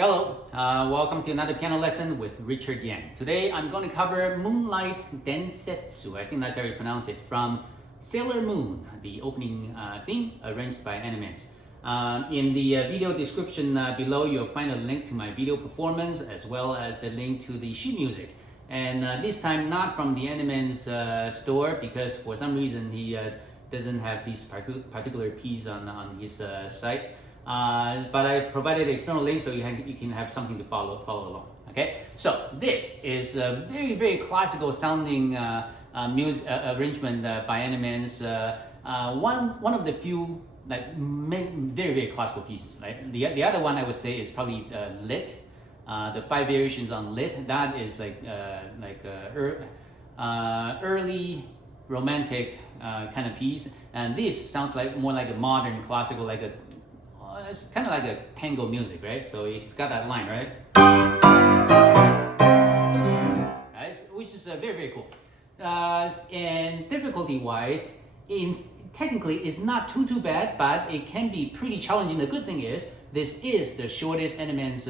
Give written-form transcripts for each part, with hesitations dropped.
Hello, welcome to another piano lesson with Richard Yang. Today I'm going to cover Moonlight Densetsu, I think that's how you pronounce it, from Sailor Moon, the opening theme arranged by Animenz. In the video description below, you'll find a link to my video performance as well as the link to the sheet music. And this time not from the Animenz store, because for some reason he doesn't have this particular piece on his site. But I provided an external link so you can have something to follow along. Okay, so this is a very classical sounding music arrangement by Animenz. One of the few very classical pieces. Like the other one I would say is probably Lit. The 5 variations on Lit. That is early romantic kind of piece, and this sounds like more like a modern classical, like a it's kind of like a tango music, right? So it's got that line, right? Right? Which is very cool. And difficulty-wise, technically it's not too bad, but it can be pretty challenging. The good thing is this is the shortest Animenz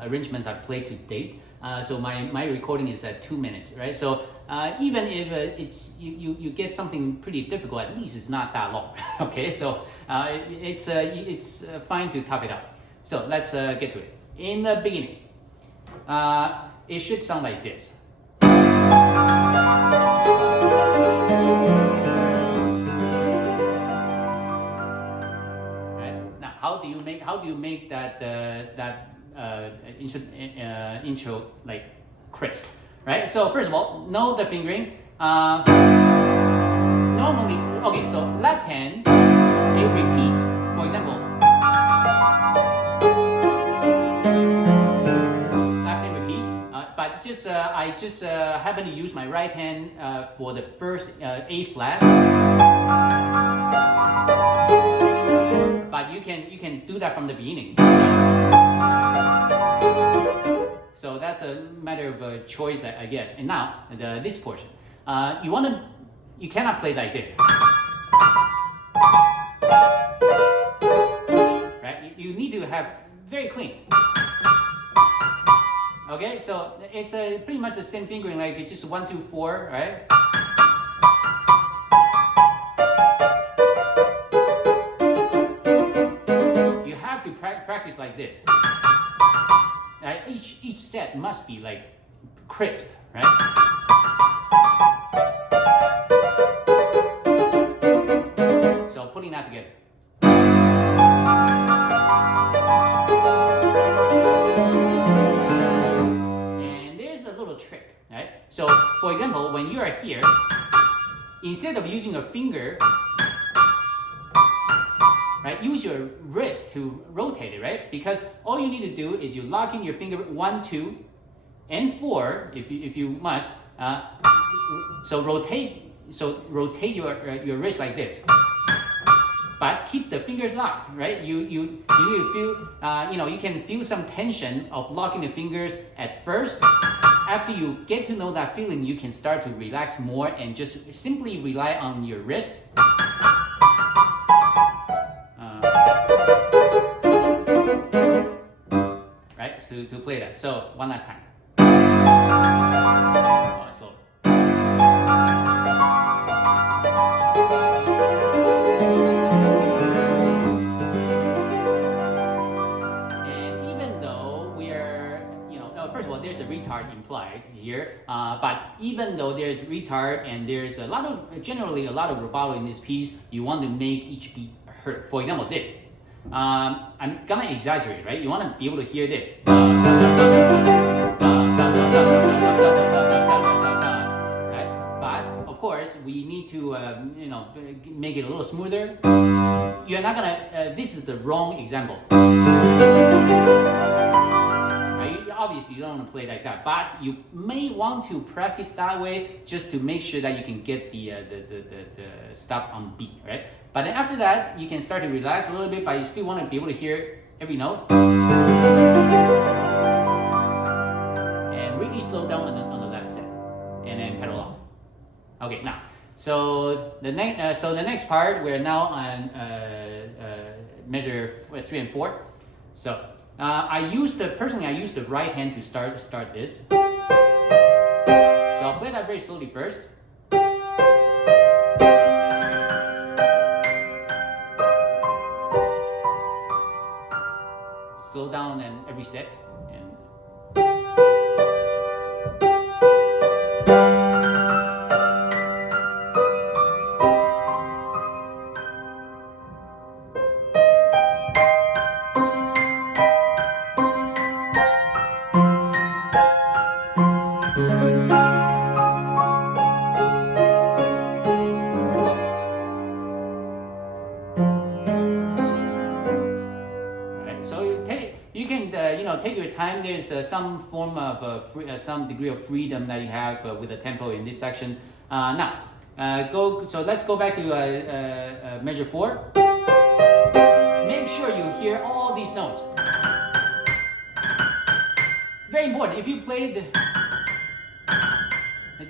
arrangements I've played to date. So my recording is at 2 minutes, right? So even if it's you get something pretty difficult, at least it's not that long. Okay, so it's fine to tough it out. So let's get to it. In the beginning, it should sound like this. Right? Now, how do you make that intro like crisp, right? So first of all, know the fingering. Normally, okay, so left hand, it repeats. For example, left hand repeats, but just I just happen to use my right hand for the first A flat. But you can do that from the beginning as well. So that's a matter of choice, I guess. And now this portion, you cannot play like this, right? You need to have very clean. Okay, so it's pretty much the same fingering, like it's just 1, 2, 4, right? You have to practice like this. Each set must be like crisp, right? So putting that together. And there's a little trick, right? So for example, when you are here, instead of using a finger, right, use your wrist to rotate it, right? Because all you need to do is you lock in your finger 1, 2, and 4 if you must. So rotate your wrist like this, but keep the fingers locked, right? You need to feel you can feel some tension of locking the fingers at first. After you get to know that feeling, you can start to relax more and just simply rely on your wrist. Right, so to play that. So one last time. Slow. And even though we are, first of all, there's a retard implied here. But even though there's retard and there's generally a lot of rubato in this piece, you want to make each beat hurt. For example, this. I'm gonna exaggerate, right? You want to be able to hear this, right? But of course, we need to, make it a little smoother. You're not gonna. This is the wrong example. Right? Obviously, you don't want to play like that, but you may want to practice that way just to make sure that you can get the stuff on beat, right? But then after that, you can start to relax a little bit, but you still want to be able to hear every note. And really slow down on the last set, and then pedal off. Okay, now, so the next part, we're now on measure 3 and 4. So Personally, I use the right hand to start this. So I'll play that very slowly first. Slow down and every set. So you can take your time. There's some form of some degree of freedom that you have with the tempo in this section. So let's go back to measure 4. Make sure you hear all these notes. Very important. If you played,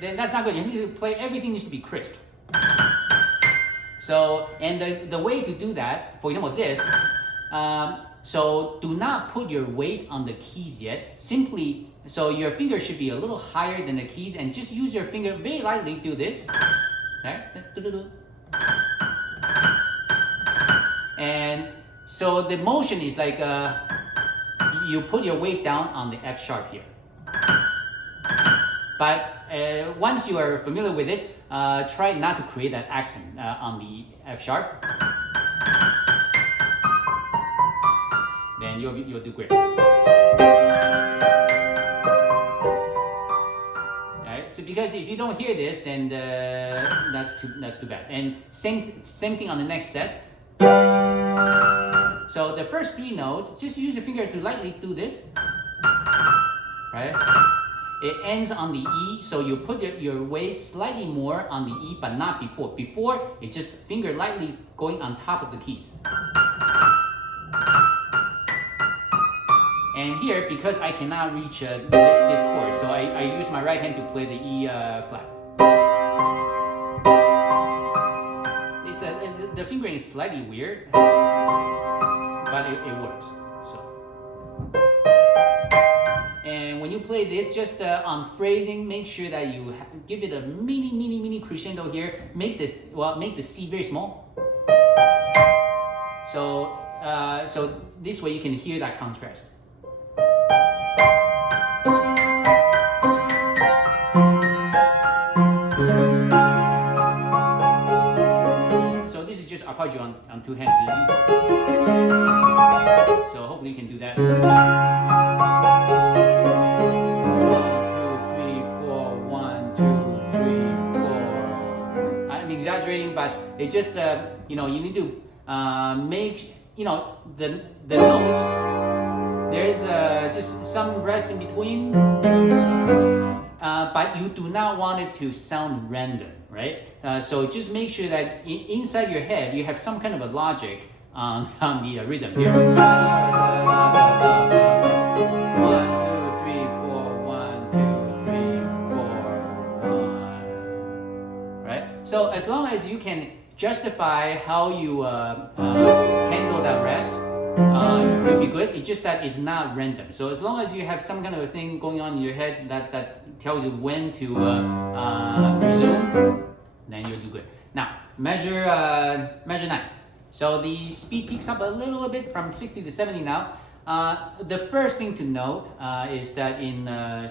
then that's not good. You need to play. Everything needs to be crisp. So, and the way to do that, for example, this. So do not put your weight on the keys yet. Simply, so your finger should be a little higher than the keys, and just use your finger very lightly. Do this, right? And so the motion is like you put your weight down on the F sharp here. But once you are familiar with this, try not to create that accent on the F sharp. Then you'll do great. Alright, so because if you don't hear this, then that's too bad. And same thing on the next set. So the first 3 notes, just use your finger to lightly do this. Right? It ends on the E, so you put your weight slightly more on the E, but not before. Before, it's just finger lightly going on top of the keys. And here, because I cannot reach this chord, so I use my right hand to play the E flat. The fingering is slightly weird, but it works. So, and when you play this, just on phrasing, make sure that you give it a mini crescendo here. Make the C very small. So this way you can hear that contrast. So this is just arpeggio on 2 hands. So hopefully you can do that. 1, 2, 3, 4. I'm exaggerating, but it just you need to make the notes. There's just some rest in between, but you do not want it to sound random, right? So just make sure that inside your head you have some kind of a logic on the rhythm here. 1, 2, 3, 4, 1, 2, 3, 4, 1. Right? So as long as you can justify how you handle that rest, you'll be good. It's just that it's not random. So as long as you have some kind of a thing going on in your head that tells you when to resume, then you'll do good. Now measure 9. So the speed picks up a little bit from 60 to 70 now. The first thing to note is that in a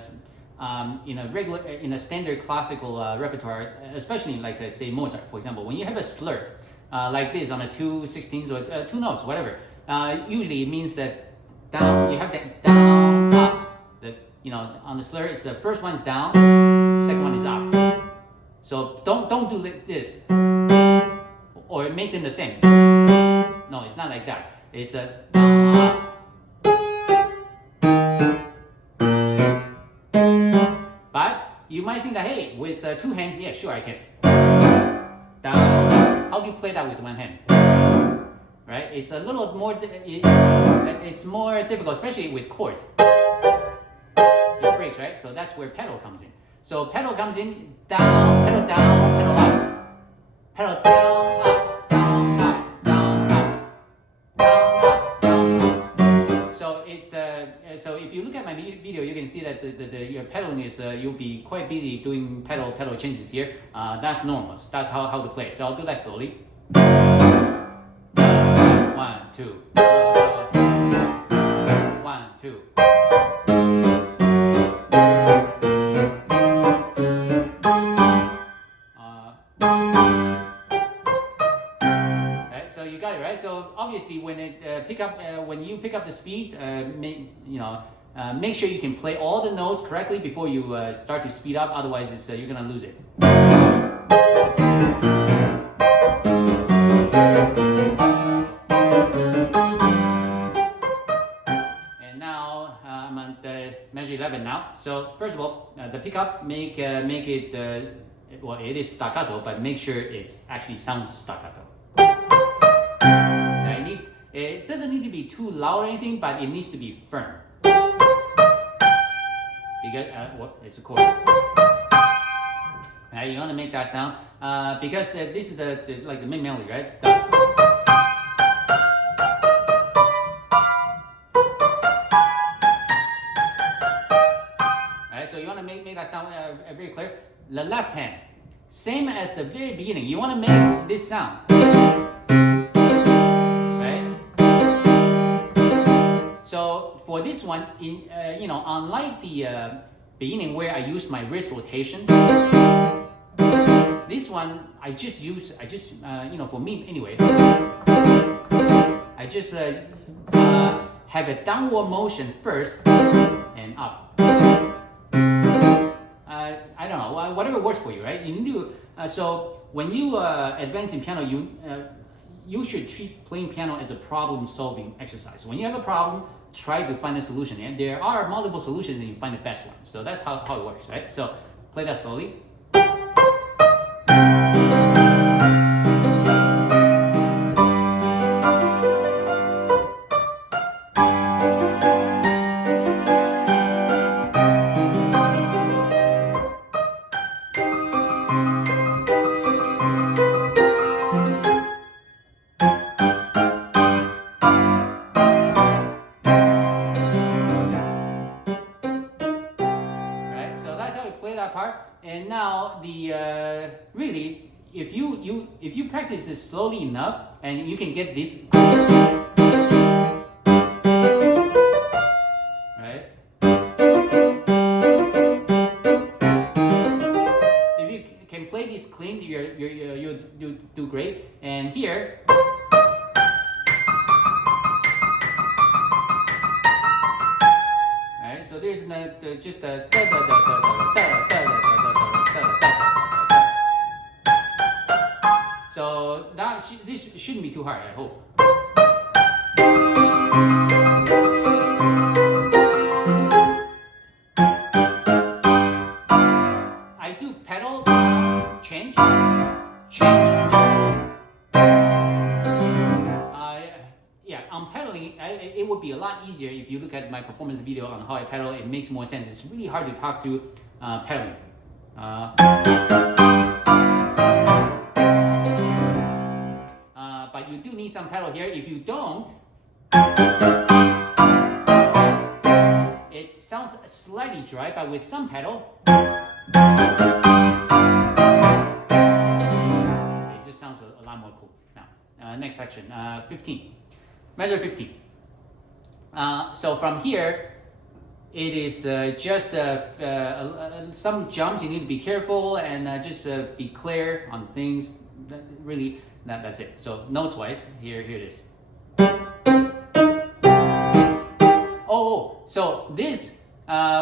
standard classical repertoire, especially like say Mozart, for example, when you have a slur like this on a 2/16 or 2 notes, whatever. Usually it means that down, you have that down, up. On the slur, it's the first one's down, second one is up. So don't do like this, or make them the same. No, it's not like that. It's a down, up. But you might think that, hey, with 2 hands, yeah, sure, I can. Down, up. How do you play that with 1 hand? Right? It's a little more. It's more difficult, especially with chords. It breaks, right? So that's where pedal comes in. So pedal comes in down, pedal up, pedal down, up, down, up, down, up, down, up, down, up. So it so if you look at my video, you can see that your pedaling is you'll be quite busy doing pedal changes here. That's normal. So that's how to play. So I'll do that slowly. 1, 2. 1, 2. Right, so you got it right. So obviously, when it when you pick up the speed, make sure you can play all the notes correctly before you start to speed up. Otherwise, you're gonna lose it. And now I'm on the measure 11 now. So first of all, the pickup make it well, it is staccato, but make sure it actually sounds staccato. It doesn't need to be too loud or anything, but it needs to be firm. Because it's a chord. Right, you want to make that sound because this is the main melody, right? Right, so you want to make that sound very clear. The left hand, same as the very beginning. You want to make this sound. So for this one, unlike the beginning where I used my wrist rotation, this one for me anyway, I just have a downward motion first and up. I don't know, whatever works for you, right? You need to. So when you advance in piano, you should treat playing piano as a problem-solving exercise. When you have a problem, try to find a solution. And there are multiple solutions, and you find the best one. So that's how it works, right? So play that slowly. Play that part, and now the really, if you practice this slowly enough, and you can get this, right? If you can play this clean, you do great. And here. So there's just a so this shouldn't be too hard, I hope. I do pedal, change. On pedaling, it would be a lot easier if you look at my performance video on how I pedal. It makes more sense. It's really hard to talk through pedaling. But you do need some pedal here. If you don't, it sounds slightly dry, but with some pedal, it just sounds a lot more cool. Now, next section, 15. Measure 15. So from here, it is just some jumps. You need to be careful and just be clear on things. That's it. So notes wise, here it is. So this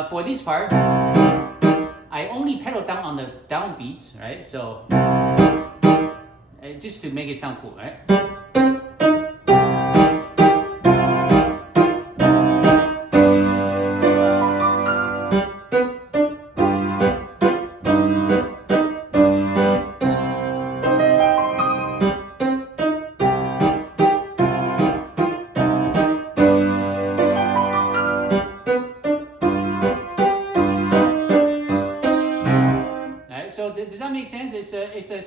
for this part, I only pedal down on the down beats, right? So just to make it sound cool, right? So does that make sense? It's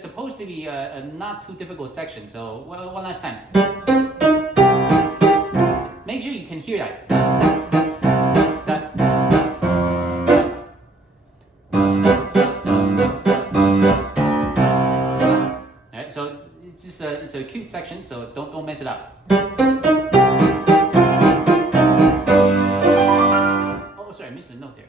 supposed to be a not too difficult section. So one last time. Make sure you can hear that. it's a cute section, so don't mess it up. Oh, sorry, I missed the note there.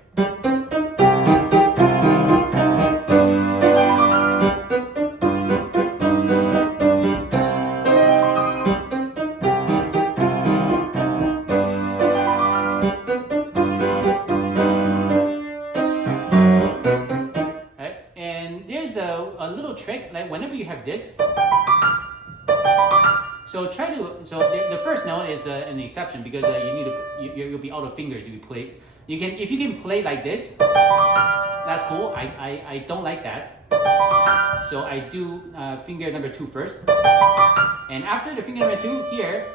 A little trick, like whenever you have this, so the first note is an exception because you'll be out of fingers if you play. If you can play like this, that's cool. I don't like that, so I do finger number 2 first, and after the finger number 2 here,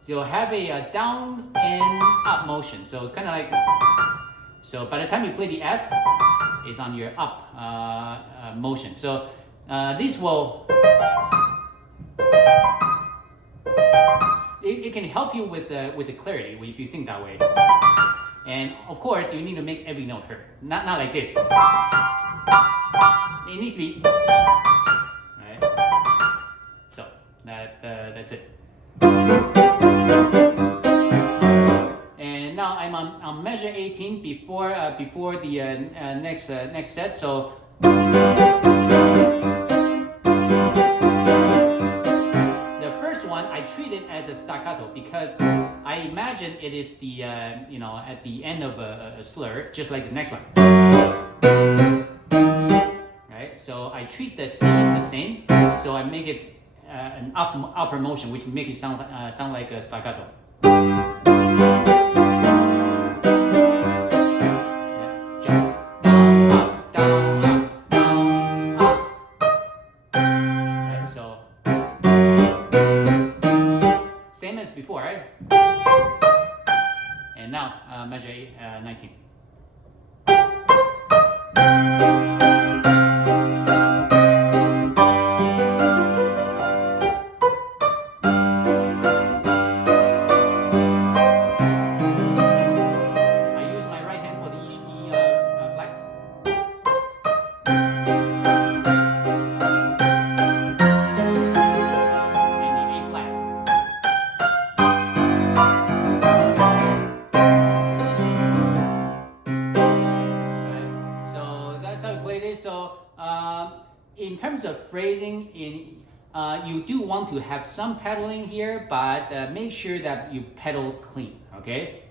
so you'll have a down and up motion. So kind of like, so by the time you play the F, it's on your up motion. So this will, it can help you with the clarity if you think that way. And of course, you need to make every note hurt. Not like this. It needs to be, right? So that's it. And now I'm on measure 18 before the next set. So the first one I treat it as a staccato because I imagine it is the at the end of a slur, just like the next one. Right. So I treat the C the same. So I make it an upper motion, which makes it sound like a staccato. Same as before, right? And now measure 19. So in terms of phrasing, you do want to have some pedaling here, but make sure that you pedal clean, okay?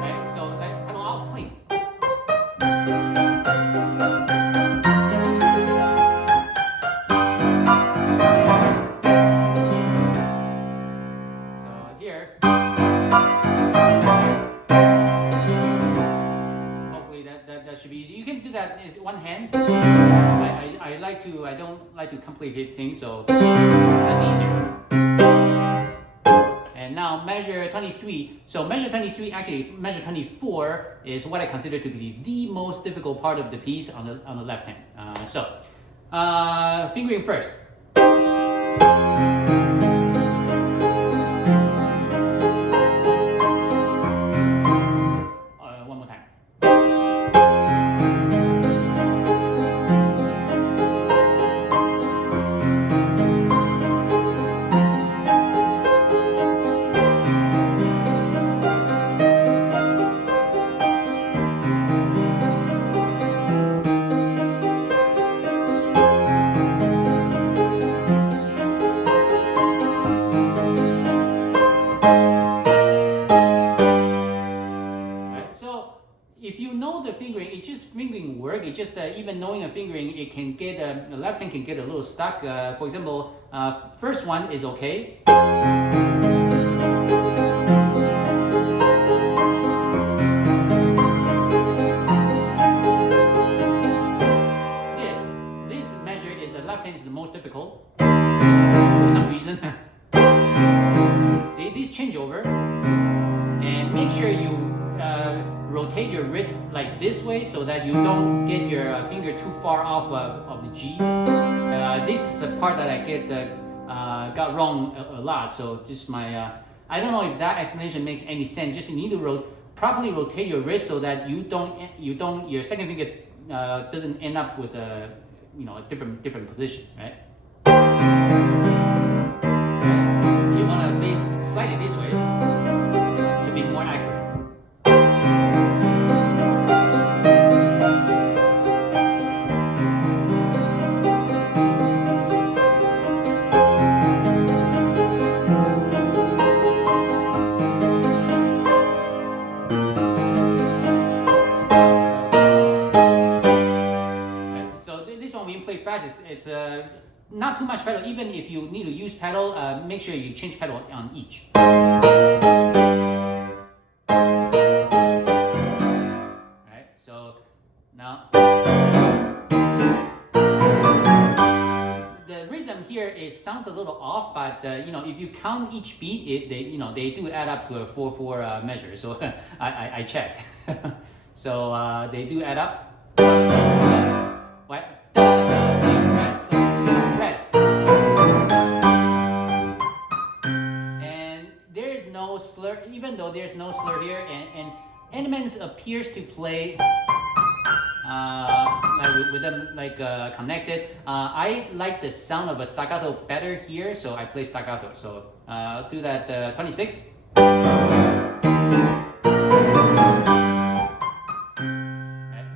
Right, so like pedal off clean. Hopefully that should be easy. You can do that is one hand. I don't like to complicate things, so that's easier. And now measure 23. So measure 23, actually measure 24 is what I consider to be the most difficult part of the piece on the left hand. Fingering first. If you know the fingering, it's just fingering work. It's just even knowing a fingering, it can get the left hand can get a little stuck. For example, first one is okay. This measure is the left hand is the most difficult for some reason. See, this changeover, and make sure you rotate your wrist like this way so that you don't get your finger too far off of the G. This is the part that I got wrong a lot. So just my I don't know if that explanation makes any sense. Just you need to properly rotate your wrist so that your second finger doesn't end up with a different position, right? You want to face slightly this way to be more accurate. This one, when you play fast, it's not too much pedal. Even if you need to use pedal, make sure you change pedal on each. Right. So now the rhythm here sounds a little off, but if you count each beat, they do add up to a 4/4 measure. So I checked. So they do add up. What? Rest. And there is no slur, even though there's no slur here, and Animenz appears to play with them connected. I like the sound of a staccato better here, so I play staccato. So I'll do that 26. Right,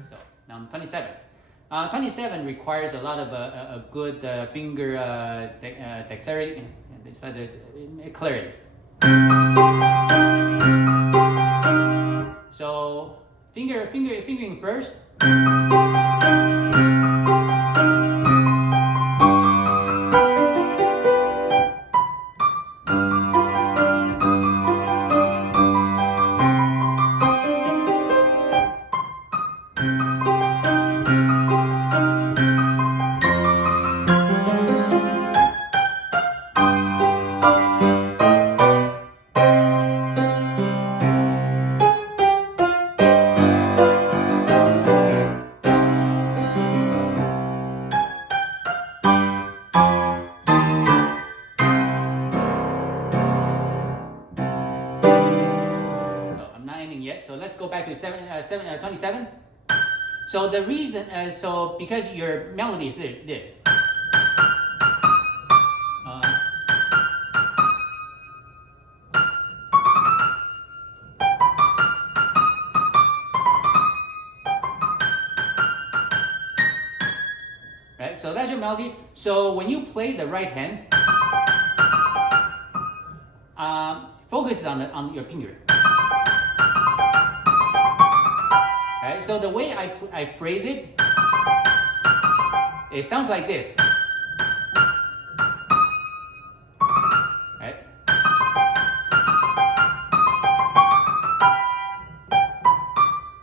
so now 27. 27 requires a lot of a good finger dexterity and clarity. So fingering first. Yet, so let's go back to 27. So the reason, because your melody is this. Right, so that's your melody. So when you play the right hand, focus on your finger. Right, so the way I phrase it, it sounds like this. Right?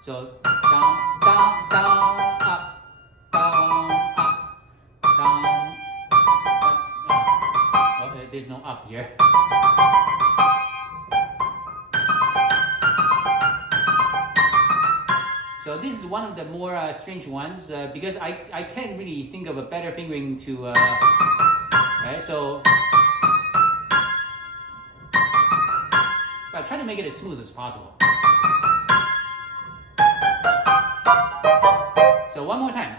So down, down, down, up, down, up, down, down. Oh, there's no up here. So this is one of the more strange ones because I can't really think of a better fingering to, right? So, but try to make it as smooth as possible. So one more time.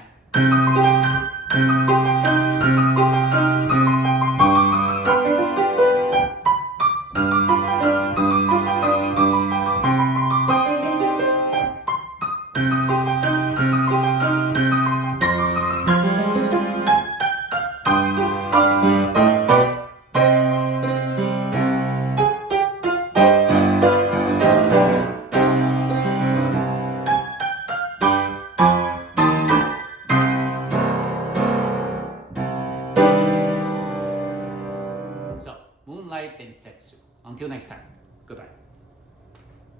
Moonlight Densetsu. Until next time, goodbye.